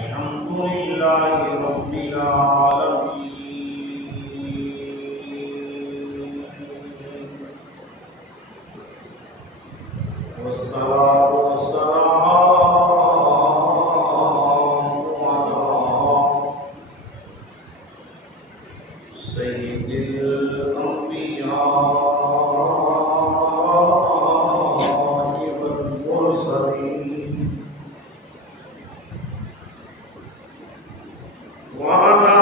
الحمد لله رب العالمين والصلاة والسلام على سيد الأنبياء والمرسلين وعلى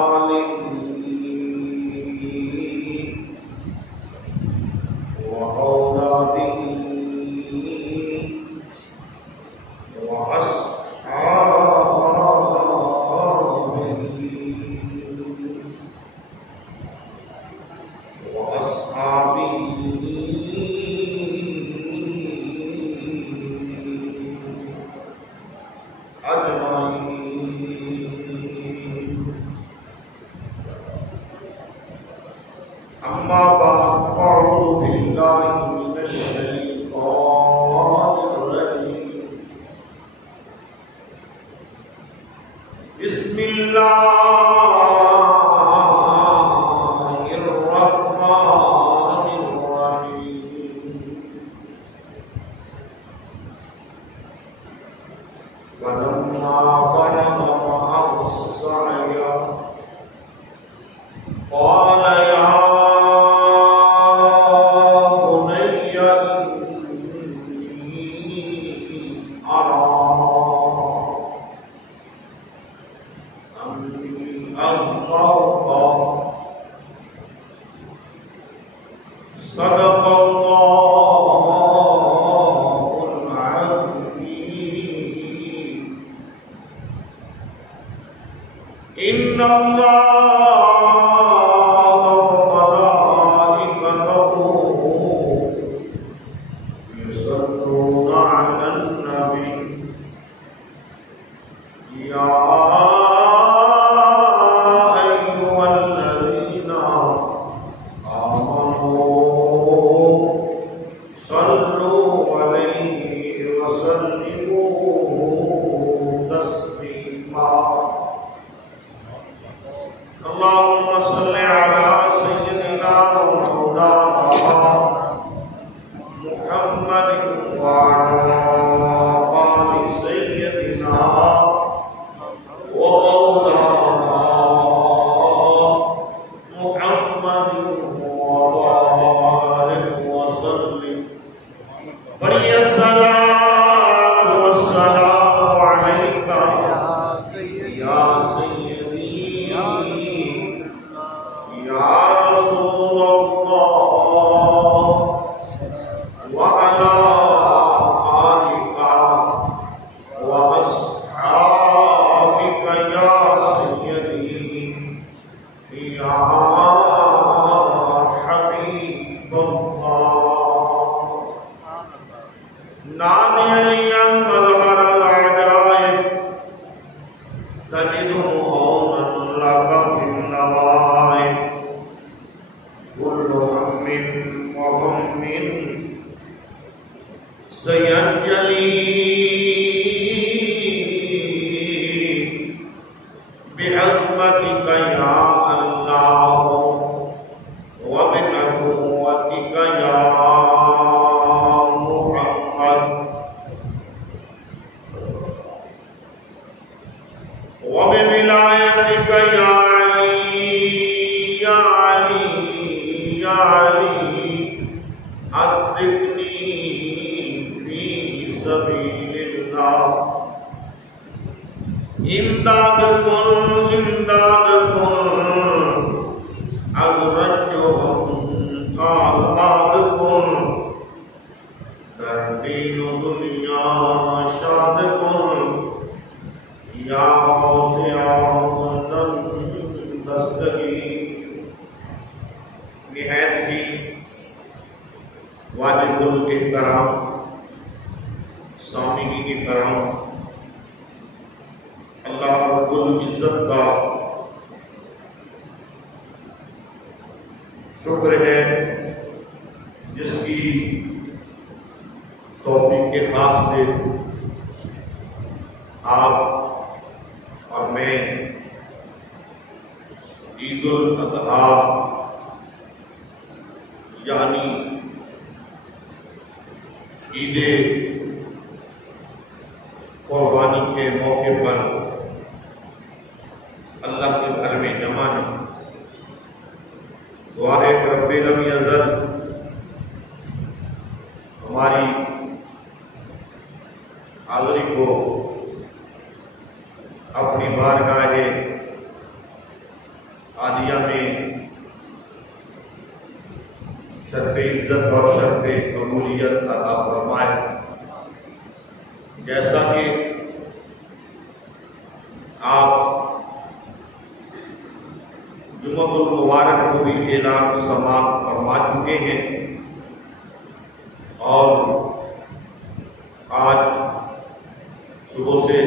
آله وأولاده وأصحابه أجمعين. أما بعد فأعوذ بالله من الشيطان الرجيم. بسم الله الرحمن الرحيم. فلما بلغ معه السعي قال يا بني إني أرى الخوف. صدق الله العظيم. إن الله وملائكته يصلون على النبي يا أيها الذين آمنوا صلوا عليه وسلموا تسليما. اللهم صل على سيدنا ومولانا محمد وعلى آل سيدنا ومولانا محمد وبارك وسلم. بڑی الصلاة والسلام عليك يا سيدي يا رسول الله وعلى آلك وأصحابك يا سيدي يا حبيب الله. ناديا مظهر العجائب تجده هونا لك في النوائب. كل هم وهم سينجلي بعظمتك يا الله وبنبوتك يا محمد وبولايتك يا علي يا علي يا علي. أدركني في سبيل الله. إمداد كن أغرجهم قال كن تردين دنيا شاد كن یا غوث اعظم دستگیر. نہایت ہی واجب الاحترام سامعین کرام، اللہ رب العزت کا شکر ہے جس کی توفیق کے خاص سے آپ اور میں عید الاضحیٰ یعنی عید قربانی کے موقع پر اللہ کے گھر میں جمع ہیں۔ دعا ہے کہ رب لم یزل ہماری حاضری کو اپنی بارگاہ عالیہ میں شرف عزت اور شرف قبولیت عطا فرمائے۔ جیسا کہ آپ جمعۃ المبارک کو بھی اعلان سماعت فرما چکے ہیں اور آج صبح سے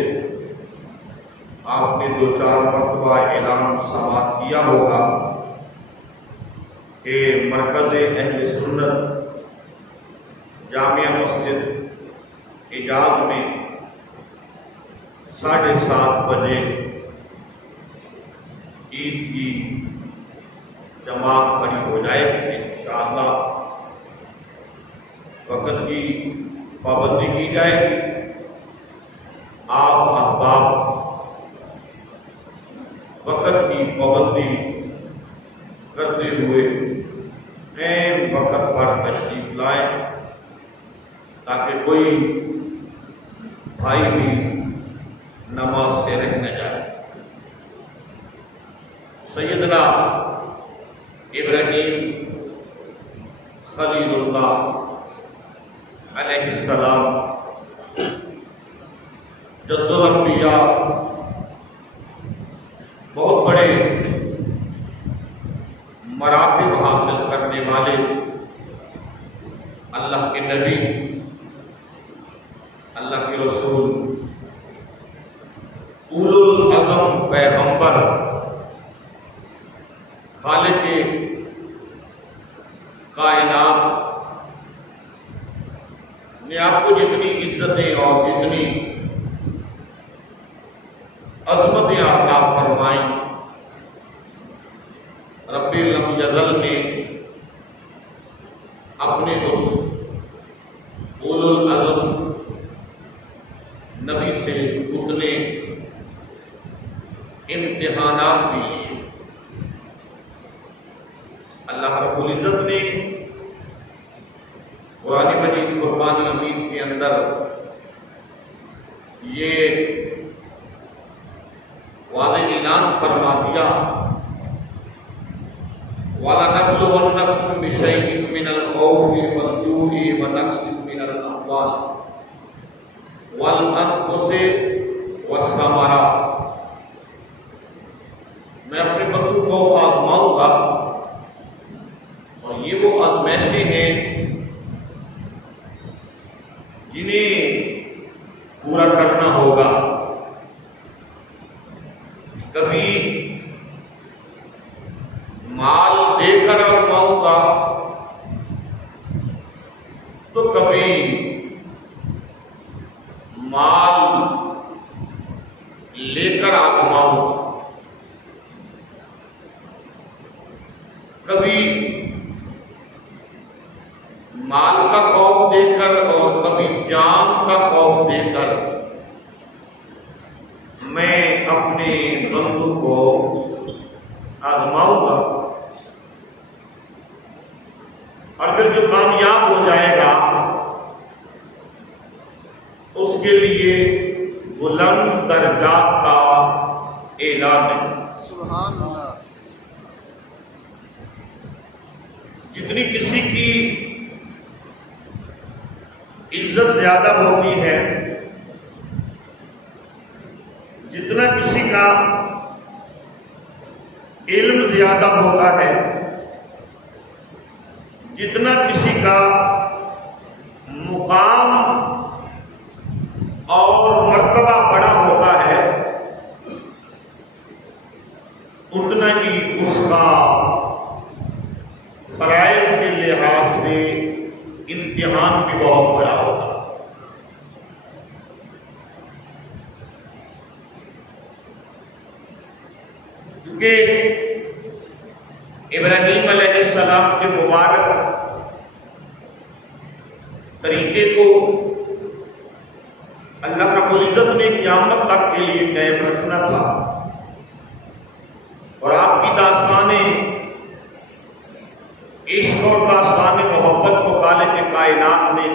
آپ نے 2-4 مرتبہ اعلان سماعت کیا ہوگا کہ مرکز اہل سنت جامعہ مسجد حجاز میں 7:30 بجے عید کی جماعت کھڑی ہو جائے گی انشاءاللہ۔ وقت کی پابندی کی جائے گی۔ آپ احباب وقت کی پابندی کرتے ہوئے عین وقت پر تشریف لائیں تاکہ کوئی بھائی بھی نماز سے رہ نہ جائے۔ سیدنا ابراہیم خلیل اللہ علیہ السلام جد الانبیاء بہت بڑے مراتب حاصل کرنے والے اللہ کے نبی، اللہ کے رسول، اولو العزم پیغمبر، خالق کائنات نے آپ کو جتنی عزتیں اور جتنی عظمتیں عطا فرمائیں، رب لم یزل نے اپنے اس اولو العزم نبی سے اتنے امتحانات بھی لیے۔ اللہ رب العزت نے قرآن مجید فرقان حمید کے اندر یہ واضح اعلان فرما دیا وَلَنَبْلُوَنَّكُمْ بِشَيْءٍ مِّنَ الْخَوْفِ وَالْجُوعِ وَنَقْصٍ مِّنَ الْأَمْوَالِ وَالْأَنفُسِ وَالثَّمَرَاتِ۔ میں اپنے بندوں کو آزماؤں گا اور یہ وہ آزمائشیں ہیں جنہیں پورا کرنا ہوگا۔ کبھی مال دے کر آزماؤں گا تو کبھی مال لے کر آزماؤں گا، کبھی مال کا خوف دے کر اور کبھی جان کا خوف دے کر میں اپنے بندوں کو آزماؤں گا، اور پھر جو کامیاب ہو جائے گا اس کے لیے بلند درجات کا اعلان ہے۔ سبحان اللہ۔ جتنی کسی کی عزت زیادہ ہوتی ہے، جتنا کسی کا علم زیادہ ہوتا ہے، جتنا کسی کا مقام اور مرتبہ بڑا ہوتا ہے، اتنا ہی اس کا فرائض کے لحاظ سے امتحان بھی بہت بڑا ہوتا ہے۔ کہ ابراہیم علیہ السلام کے مبارک طریقے کو اللہ رب العزت نے قیامت تک کے لیے قائم رکھنا تھا، اور آپ کی داستان عشق اور داستان محبت کو خالق کائنات نے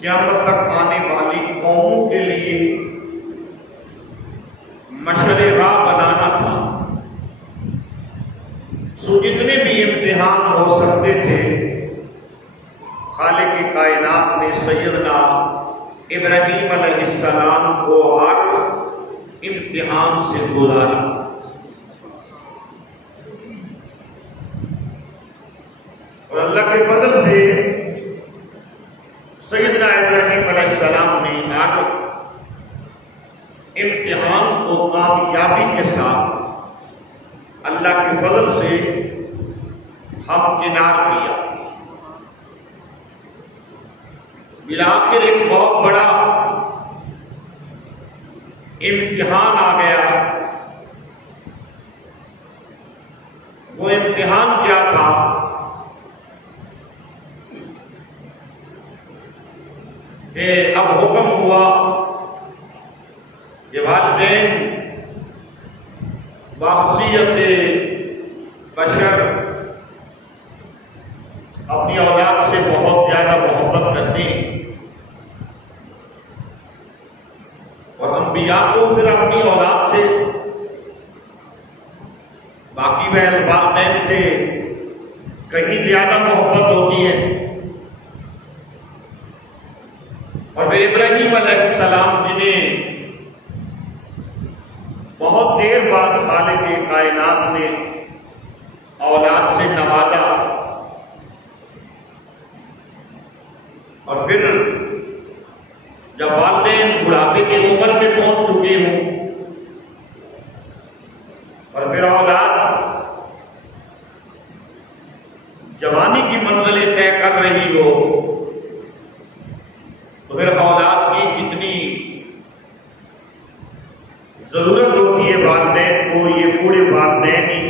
قیامت تک آنے والی قوموں کے لیے مشعل راہ بنانا تھا۔ سو جتنے بھی امتحان ہو سکتے تھے خالق کائنات نے سیدنا ابراہیم علیہ السلام کو ہر امتحان سے گزارا۔ اور اللہ کے فضل سے سیدنا ابراہیم علیہ السلام نے ہر امتحان کو کامیابی کے ساتھ اللہ کے فضل سے ہمکنار کیا۔ بالآخر ایک بہت بڑا امتحان آ گیا۔ وہ امتحان کیا تھا؟ کہ اب حکم ہوا کہ والدین بحیثیت بشر اپنی اولاد سے بہت زیادہ محبت کرتے ہیں، اور انبیاء کو پھر اپنی اولاد سے، باقی والدین سے کہیں زیادہ محبت ہوتی ہے۔ اور پھر ابراہیم علیہ السلام جنہیں بہت دیر بعد خالق کائنات نے اولاد سے نوازا، اور پھر جب والدین بڑھاپے کی عمر میں پہنچ چکے ہوں، اور پھر اولاد جوانی کی منزلیں طے کر رہی ہو، تو پھر اولاد کی کتنی ضرورت ہوتی ہے والدین کو، یہ پورے والدین ہی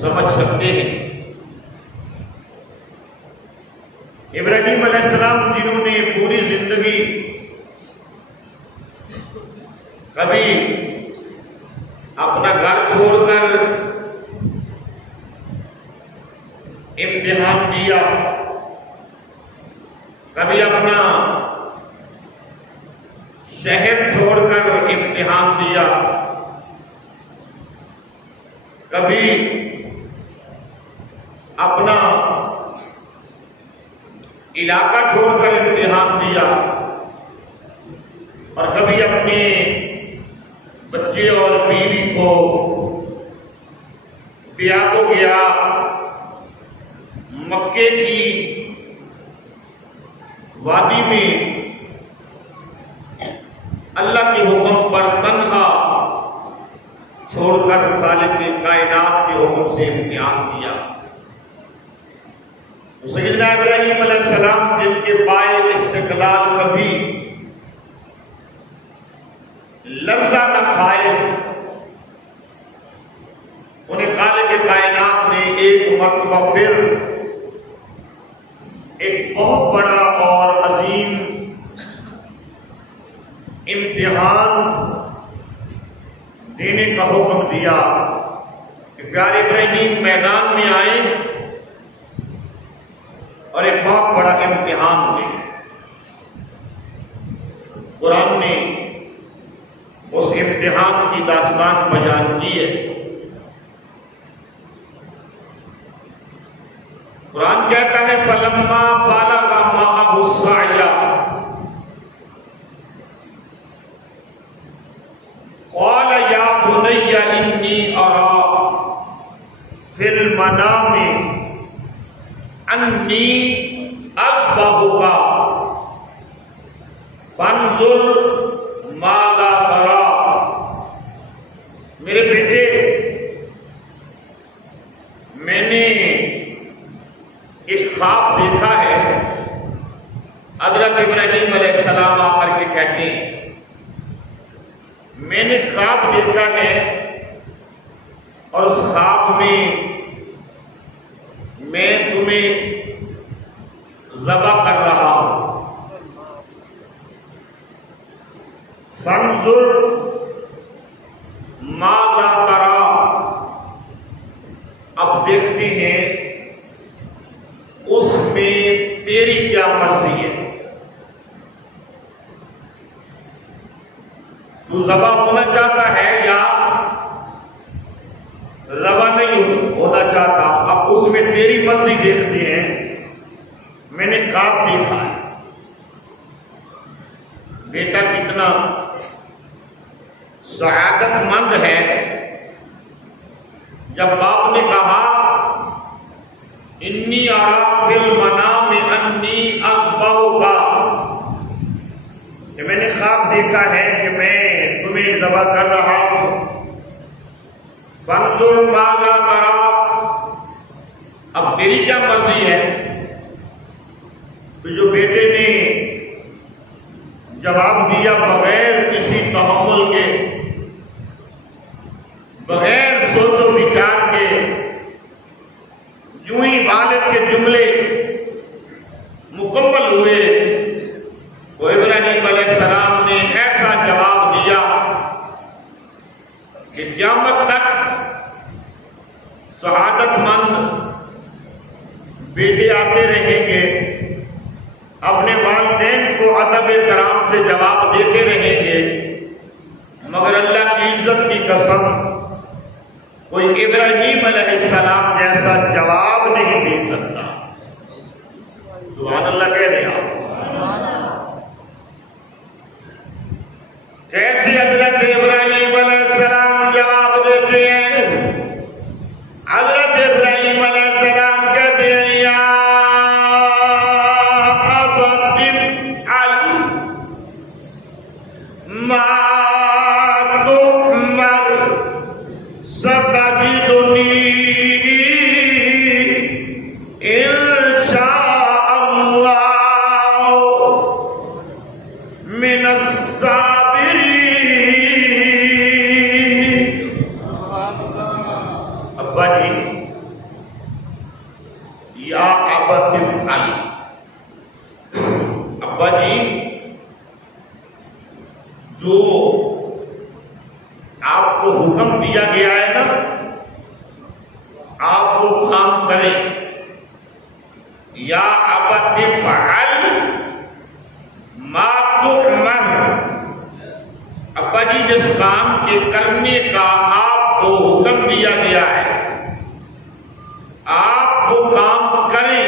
سمجھ سکتے ہیں۔ ابراہیم علیہ السلام جنہوں نے پوری زندگی کبھی اپنا گھر چھوڑ کر امتحان دیا، کبھی اپنا شہر چھوڑ کر امتحان دیا، کبھی اپنا علاقہ چھوڑ کر امتحان دیا، اور کبھی اپنے بچے اور بیوی کو بیاہ کو گیا مکے کی وادی میں اللہ کے حکم پر تنہا چھوڑ کر خالق کائنات کے حکم سے امتحان دیا۔ سیدنا ابراہیم علیہ السلام جن کے پائے استقلال کبھی لرزہ نہ کھائے، انہیں خالق کائنات نے ایک مرتبہ پھر ایک بہت بڑا اور عظیم امتحان دینے کا حکم دیا کہ پیارے ابراہیم میدان میں آئیں اور ایک بہت بڑا امتحان دیں۔ قرآن نے اس امتحان کی داستان بیان کی ہے۔ قرآن کہتا ہے فَلَمَّا بَلَغَ مَعَهُ السَّعْيَ قَالَ يَا بُنَيَّ إِنِّي أَرَىٰ فِي الْمَنَامِ أَنِّي أَذْبَحُكَ فَانظُرْ مَاذَا تَرَىٰ۔ میرے بیٹے، میں نے ایک خواب دیکھا ہے۔ حضرت ابراہیم علیہ السلام آ کر کے کہتے ہیں میں نے خواب دیکھا ہے اور اس خواب میں میں تمہیں ذبح کر رہا ہوں، فانظر ماذا ترى، اب دیکھتے ہیں اس میں تیری کیا مرضی ہے، تو ذبح ہونا چاہتا ہے یا ذبح نہیں ہونا چاہتا، اب اس میں تیری مرضی دیکھتے ہیں۔ میں نے خواب دیکھا ہے، بیٹا کتنا سعادت مند ہے جب باپ نے کہا انی ارا فی المنام انی اذبحک، کہ میں نے خواب دیکھا ہے کہ میں تمہیں ذبح کر رہا ہوں، فانظر ماذا ترى، اب تیری کیا مرضی ہے۔ تو جو بیٹے نے جواب دیا بغیر کسی تحمل کے، بغیر سوچ و بچار کے، یوں ہی والد کے جملے مکمل ہوئے، تو ابراہیم علیہ السلام نے ایسا جواب دیا کہ قیامت تک سعادت مند بیٹے آتے رہیں گے، اپنے والدین کو ادب احترام سے جواب دیتے رہیں گے، مگر اللہ کی عزت کی قسم کوئی ابراہیم علیہ السلام جیسا جواب نہیں دے سکتا۔ سبحان اللہ کہہ رہے آپ، کیسے حضرت ابراہیم علیہ السلام جواب دیتے ہیں؟ حضرت ابراہیم علیہ السلام کہتے ہیں یا ابت افعل ما تؤمر ستجدنی ان شاء اللہ من الصابرین۔ ابا جی، یا ابت افعل، ابا جی جو آپ کو حکم دیا گیا ہے نا، آپ وہ کام کریں۔ یا ابت افعل ما تؤمر، ابا جی جس کام کے کرنے کا آپ کو حکم دیا گیا ہے آپ وہ کام کریں،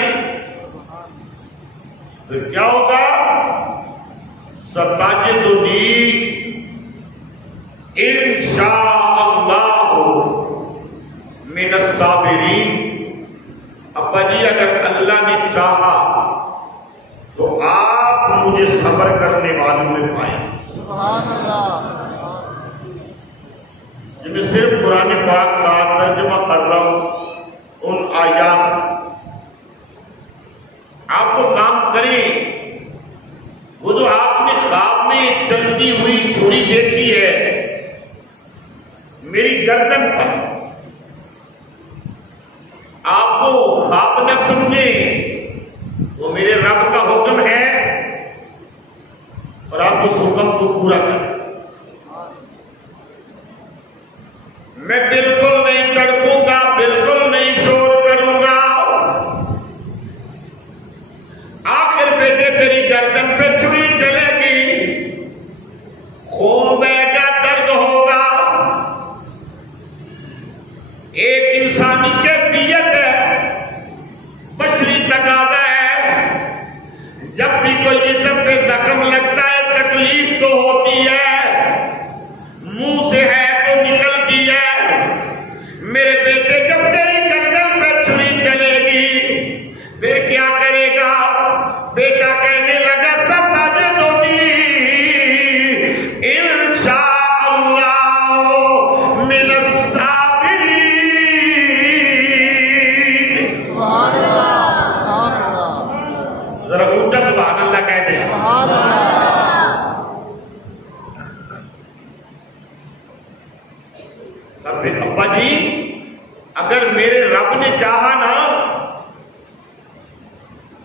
تو کیا ہوگا؟ ستجدنی انشاء اللہ من الصابرین۔ ابا جی اگر اللہ نے چاہا تو آپ مجھے صبر کرنے والوں میں پائیں۔ سبحان اللہ۔ جب میں صرف قرآن پاک کا ترجمہ کر رہا ہوں، ان آیات آپ کو کام کریں، وہ جو آپ نے خواب میں چلتی ہوئی چھری دیکھی ہے میری گردن پر، آپ کو خواب نہ سمجھیں، وہ میرے رب کا حکم ہے اور آپ اس حکم کو پورا کریں۔ میں بالکل نہیں تڑپوں گا، بالکل نہیں شور کروں گا۔ آخر بیٹے تیری گردن پہ چھری چلے گی، خون بہے گا، درد ہوگا، ایک انسانی کیفیت ہے، بشری تقاضا ہے، جب بھی کوئی جسم پہ زخم لگتا ہے تکلیف تو ہوتی ہے، منہ سے ہے تو نکلتی ہے۔ میرے بیٹے جب تیری گردن پہ چھری چلے گی پھر کیا کرے گا؟ بیٹا کہنے لگا ستجدنی انشاء اللہ من الصابرین۔ سبحان اللہ، سبحان اللہ، ذرا اونچا سبحان اللہ کہہ دیں۔ سبحان اللہ۔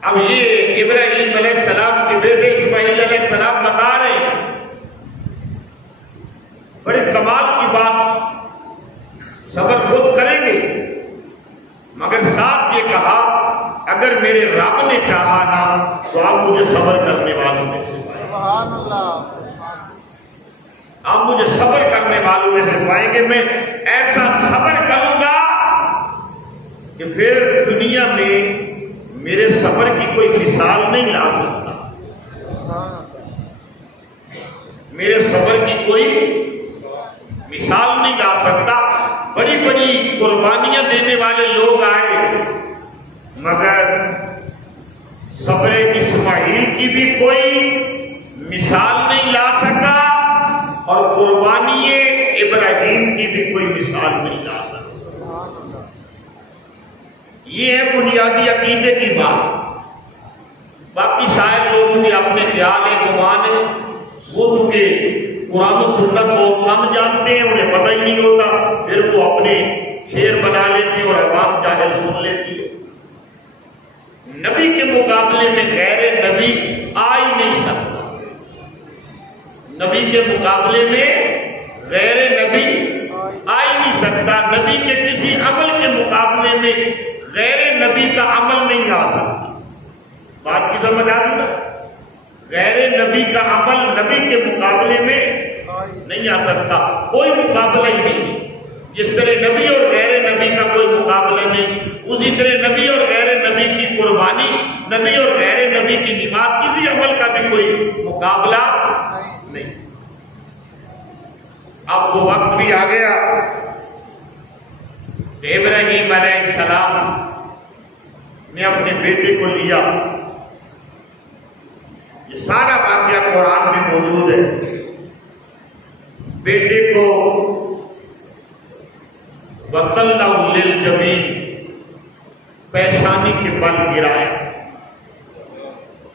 اب یہ ابراہیم علیہ السلام کے بیٹے اسماعیل علیہ السلام بتا رہے ہیں، بڑے کمال کی بات، صبر خود کریں گے، مگر ساتھ یہ کہا اگر میرے رب نے چاہا نا تو آپ مجھے صبر کرنے والوں میں سے پائیں گے، آپ مجھے صبر کرنے والوں میں سے پائیں گے، میں ایسا صبر کروں گا کہ پھر دنیا میں میرے صبر کی کوئی مثال نہیں لا سکتا، میرے صبر کی کوئی مثال نہیں لا سکتا۔ بڑی بڑی قربانیاں دینے والے لوگ آئے مگر صبر اسماعیل کی بھی کوئی مثال نہیں لا سکا اور قربانی ابراہیم کی بھی کوئی مثال نہیں لا سکا۔ یہ ہے بنیادی عقیدے کی بات۔ باقی شاید لوگوں کے اپنے خیال ہیں، گمان ہیں، وہ کیونکہ قرآن و سنت کو کم جانتے ہیں، انہیں پتہ ہی نہیں ہوتا، پھر وہ اپنے شعر بنا لیتے ہیں اور عوام جاہل سن لیتی ہے۔ نبی کے مقابلے میں غیر نبی آ ہی نہیں سکتا، نبی کے مقابلے میں غیر نبی آ ہی نہیں سکتا، نبی کے کسی عمل کے مقابلے میں غیر نبی کا عمل نہیں آ سکتا۔ بات کی سمجھ آ رہی نا؟ غیر نبی کا عمل نبی کے مقابلے میں نہیں آ سکتا، کوئی مقابلہ ہی نہیں۔ جس طرح نبی اور غیر نبی کا کوئی مقابلہ نہیں، اسی طرح نبی اور غیر نبی کی قربانی، نبی اور غیر نبی کی نماز، کسی عمل کا بھی کوئی مقابلہ نہیں۔ اب وہ وقت بھی آ گیا، ابراہیم علیہ السلام نے اپنے بیٹے کو لیا۔ یہ سارا واقعہ قرآن میں موجود ہے۔ بیٹے کو وَطَلَّهُ لِلْجَبِينِ پیشانی کے بل گرایا،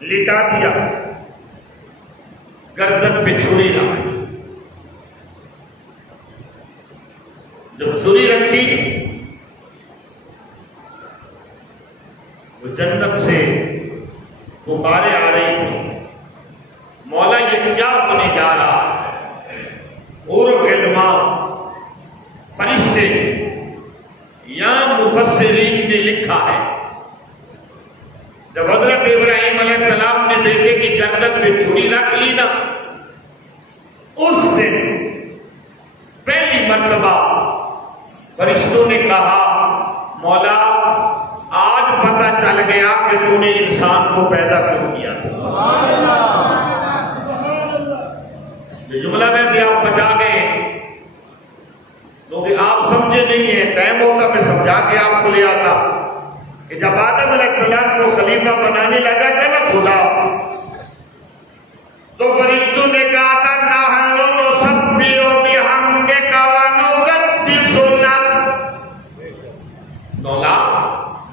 لٹا دیا، گردن پہ چھری رکھی۔ جب چھری رکھی وہ جنت سے غباریں آ رہی تھی، مولا یہ کیا ہونے جا رہا ہے؟ حور و غلمان، فرشتے، یا مفسرین نے لکھا ہے جب حضرت ابراہیم علیہ السلام نے بیٹے کی گردن پہ چھری رکھ لی نا، اس دن پہلی مرتبہ فرشتوں نے کہا مولا آج پتہ چل گیا کہ تو نے انسان کو پیدا کیوں کیا تھا۔ یہ جملہ ویسے آپ بچا گئے کیونکہ آپ سمجھے نہیں ہیں، ٹائم ہوتا میں سمجھا کے آپ کو لے آتا کہ جب آدم علیہ السلام کو خلیفہ بنانے لگا تھا نا خدا، تو فرشتوں نے کہا تھا نَحْنُ نُسَبِّحُ بِحَمْدِكَ وَنُقَدِّسُ لَكَ، مولا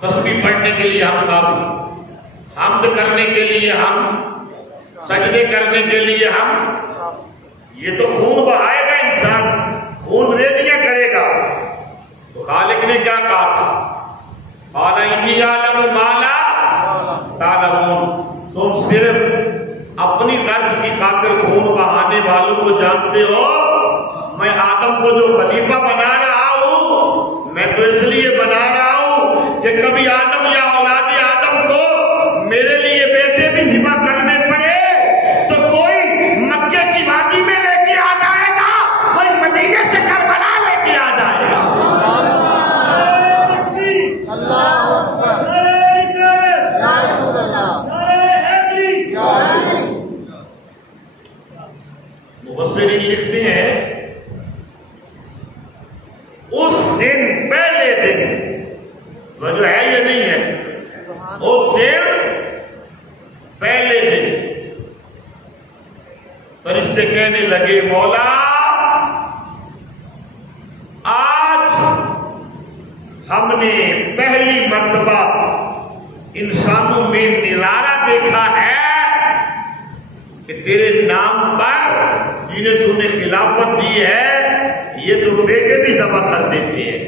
تسبیح پڑھنے کے لیے ہم قابل، حمد کرنے کے لیے ہم، سجدے کرنے کے لیے ہم، یہ تو خون بہائے گا انسان، خون ریزیاں کرے گا۔ تو خالق نے کیا کہا تھا؟ قَالَ إِنِّي أَعْلَمُ مَا لَا تَعْلَمُونَ، تم صرف اپنی غرض کی خاطر خون بہانے والوں کو جانتے ہو، میں آدم کو جو خلیفہ بنا رہا ہوں میں تو اس لیے بنا رہا ہوں کہ کبھی آدم یا اولاد آدم کو میرے لیے بیٹے بھی ذبح کرنے پڑے تو کوئی مکے کی وادی میں لے کے آ جائے گا، کوئی مدینے سے کربلا لے کے آ جائے گا۔ اللہ اکبر، یا رسول اللہ، مفسرین لکھتے ہیں اس دن، پہلے دن، وہ جو ہے یہ نہیں ہے، اس دن پہلے دن فرشتے کہنے لگے مولا آج ہم نے پہلی مرتبہ انسانوں میں نظارہ دیکھا ہے کہ تیرے نام پر جنہیں تو نے خلافت دی ہے یہ تو بیٹے بھی ذبح کر دیتے ہیں۔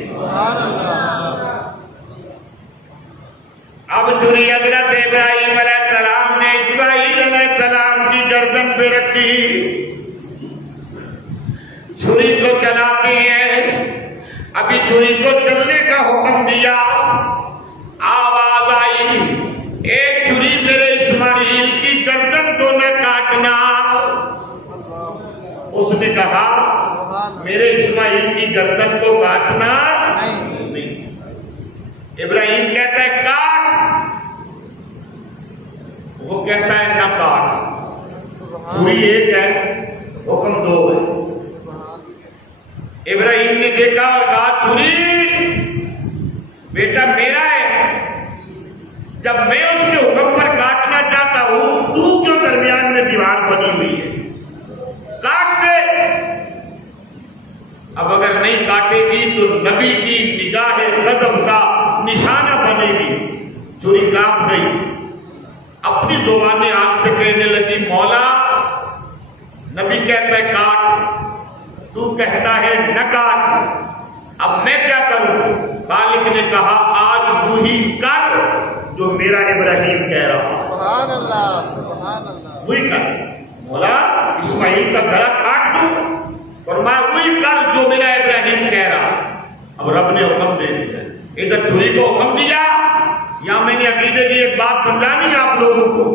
اب چھری حضرت ابراہیم علیہ السلام نے اسماعیل علیہ السلام کی گردن پہ رکھی، چھری کو چلاتے ہیں، ابھی چھری کو چلنے کا حکم دیا، آواز آئی ایک چھری میرے اسماعیل کی گردن کو نہ کاٹنا۔ اس نے کہا میرے اسماعیل کی گردن کو کاٹنا نہیں۔ ابراہیم کہتا ہے کاٹ، وہ کہتا ہے نہ کاٹ، چھری ایک ہے حکم دو ہے۔ ابراہیم نے دیکھا اور کہا چھری بیٹا میرا ہے، جب میں اس کے حکم پر کاٹنا چاہتا ہوں تو کیوں درمیان میں دیوار بنی ہوئی ہے؟ کاٹ دے۔ اب اگر نہیں کاٹے گی تو نبی کی نگاہ غضب کا نشانہ بنے گی۔ چھری کاٹ گئی، اپنی زبانیں آنکھ سے کہنے لگی مولا، نبی کہتا ہے کاٹ، تو کہتا ہے نہ کاٹ، اب میں کیا کروں؟ خالق نے کہا آج وہی کر جو میرا ابراہیم کہہ رہا۔ سبحان اللہ، سبحان اللہ۔ وہی کر مولا، اسماعیل کا گلا کاٹ دوں، فرمایا وہی کر جو میرا ابراہیم کہہ رہا۔ اب رب نے حکم دے دیا، ادھر چھری کو حکم دیا، یا میں نے عقیدے کی ایک بات سمجھانی آپ لوگوں کو،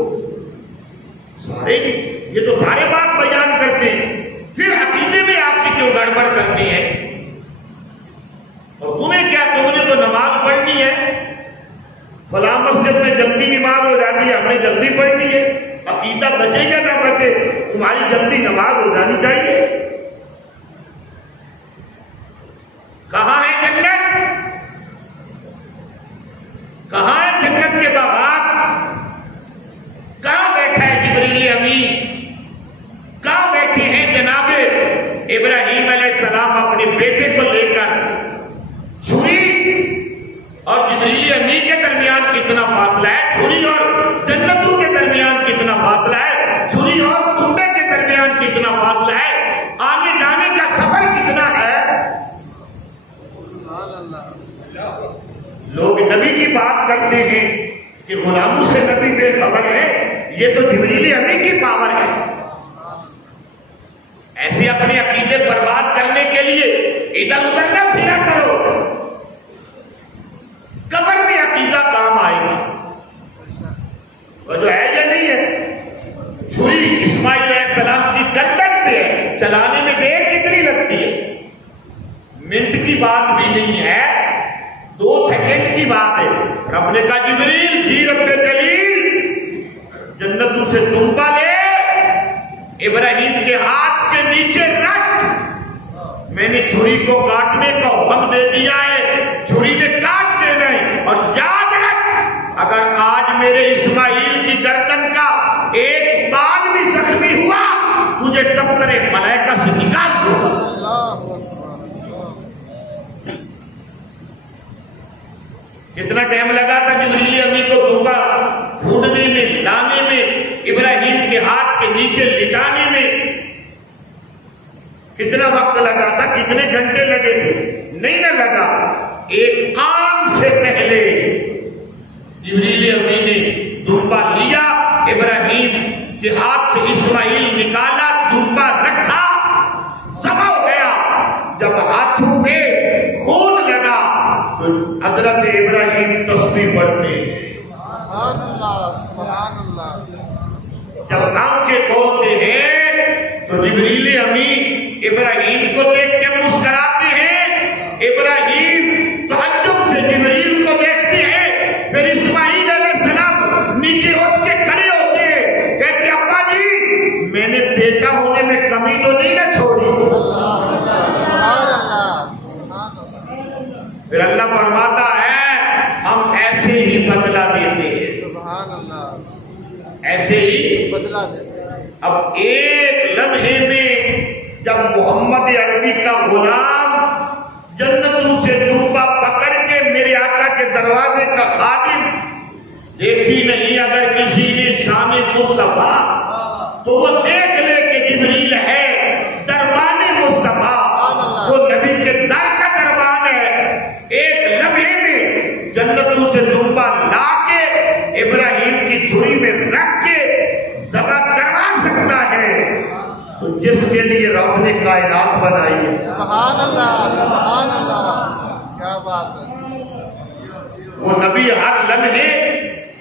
سارے یہ تو سارے بات بیان کرتے ہیں، پھر عقیدے میں آپ کی کیوں گڑبڑ کرتی ہے؟ اور تمہیں کیا، تم نے تو نماز پڑھنی ہے، فلاں مسجد میں جلدی نماز ہو جاتی ہے، ہم نے جلدی پڑھنی ہے، عقیدہ بچے یا نہ بچے تمہاری جلدی نماز ہو جانی چاہیے۔ کہاں ہے جنت؟ کہاں ہے جنت کے باغات؟ کہاں بیٹھا ہے جبریل امین؟ کہاں بیٹھے ہیں جناب ابراہیم علیہ السلام اپنے بیٹے کو لے کر؟ چھری اور جبریل امین کے درمیان کتنا فاصلہ ہے؟ چھری اور جنتوں کے درمیان کتنا فاصلہ ہے؟ چھری اور تمبے کے درمیان کتنا فاصلہ ہے؟ آنے جانے کا سفر کتنا ہے؟ لوگ نبی کی بات کرتے ہیں کہ غلاموں سے نبی بے خبر ہے، یہ تو جبریل امین کی پاور ہے۔ ایسے اپنے عقیدے برباد کرنے کے لیے ادھر ادھر نہ پھرا کرو، قبر میں عقیدہ کام آئے گی۔ وہ جو ہے یا نہیں ہے، چھری اسماعیل علیہ السلام کی گردن پہ ہے، چلانے میں دیر کتنی لگتی ہے؟ منٹ کی بات بھی نہیں ہے، 2 سیکنڈ کی بات ہے۔ رب نے کہا جبریل جی رب جلیل، جنتوں سے تنبا لے، ابراہیم کے ہاتھ کے نیچے رکھ، میں نے چھری کو کاٹنے کا حکم دے دیا ہے، چھری نے کاٹ دینا ہے۔ اور یاد رکھ، اگر آج میرے اسماعیل کی گردن کا ایک بال بھی زخمی ہوا، تجھے دفتر ملائکہ سے نکال دوں گا۔ کتنا ٹائم لگا تھا جبریل امین کو دھوکا ڈھونڈنے میں، لانے میں، ابراہیم کے ہاتھ کے نیچے لٹانے میں؟ کتنا وقت لگا تھا؟ کتنے گھنٹے لگے تھے؟ نہیں نہ لگا، ایک آن سے پہلے جبریل امین نے دھوپا لیا، ابراہیم کے ہاتھ سے اسماعیل نکالا، دھوپا رکھا، ذبح ہو گیا۔ جب ہاتھوں میں خون لگا تو حضرت ابراہیم تسبیح پڑھتے ہیں، سبحان اللہ، سبحان اللہ۔ جب آنکھیں کھولتے ہیں تو جبریل امین ابراہیم کو دیکھ کے مسکراتے ہیں، ابراہیم تعجب سے جبریل کو دیکھتے ہیں، پھر اسماعیل علیہ السلام نیچے اٹھ کے کھڑے ہوتے ہیں، کہتے ابا جی میں نے بیٹا ہونے میں کمی تو نہیں نہ چھوڑی؟ پھر اللہ فرماتا ہے ہم ایسے ہی بدلہ دیتے ہیں، سبحان اللہ، ایسے ہی بدلا دیتے ہیں۔ اب ایک لمحے میں جب محمد عربی کا غلام جنتوں سے دھوپا پکڑ کے میرے آقا کے دروازے کا خادم، دیکھی نہیں اگر کسی نے شان مصطفیٰ تو وہ دیکھ لے کہ جبریل ہے، دربان مصطفیٰ، وہ نبی کے در کا دربان ہے۔ ایک لمحے میں جنتوں سے دھوپا لا کے جس کے لیے رب نے کائنات بنائی ہے. سبحان اللہ سبحان اللہ کیا بات ہے. وہ نبی ہر لمحے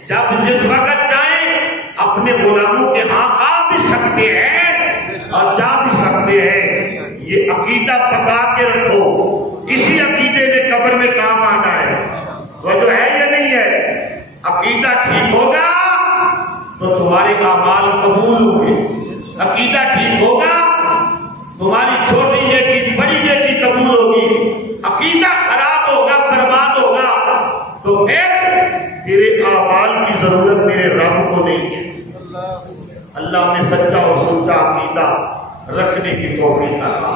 جب جس وقت چاہیں اپنے غلاموں کے ہاں آ بھی سکتے ہیں اور جا بھی سکتے ہیں. یہ عقیدہ پکا کے رکھو. اسی عقیدے نے قبر میں کام آنا ہے. وہ جو ہے یا نہیں ہے. عقیدہ ٹھیک ہوگا تو تمہارے اعمال قبول ہوں گے. عقیدہ ٹھیک ہوگا تمہاری چھوٹی نیکی بڑی نیکی قبول ہوگی. عقیدہ خراب ہوگا برباد ہوگا تو پھر تیرے اعمال کی ضرورت میرے رب کو نہیں ہے. اللہ نے سچا اور سچا عقیدہ رکھنے کی توفیق عطا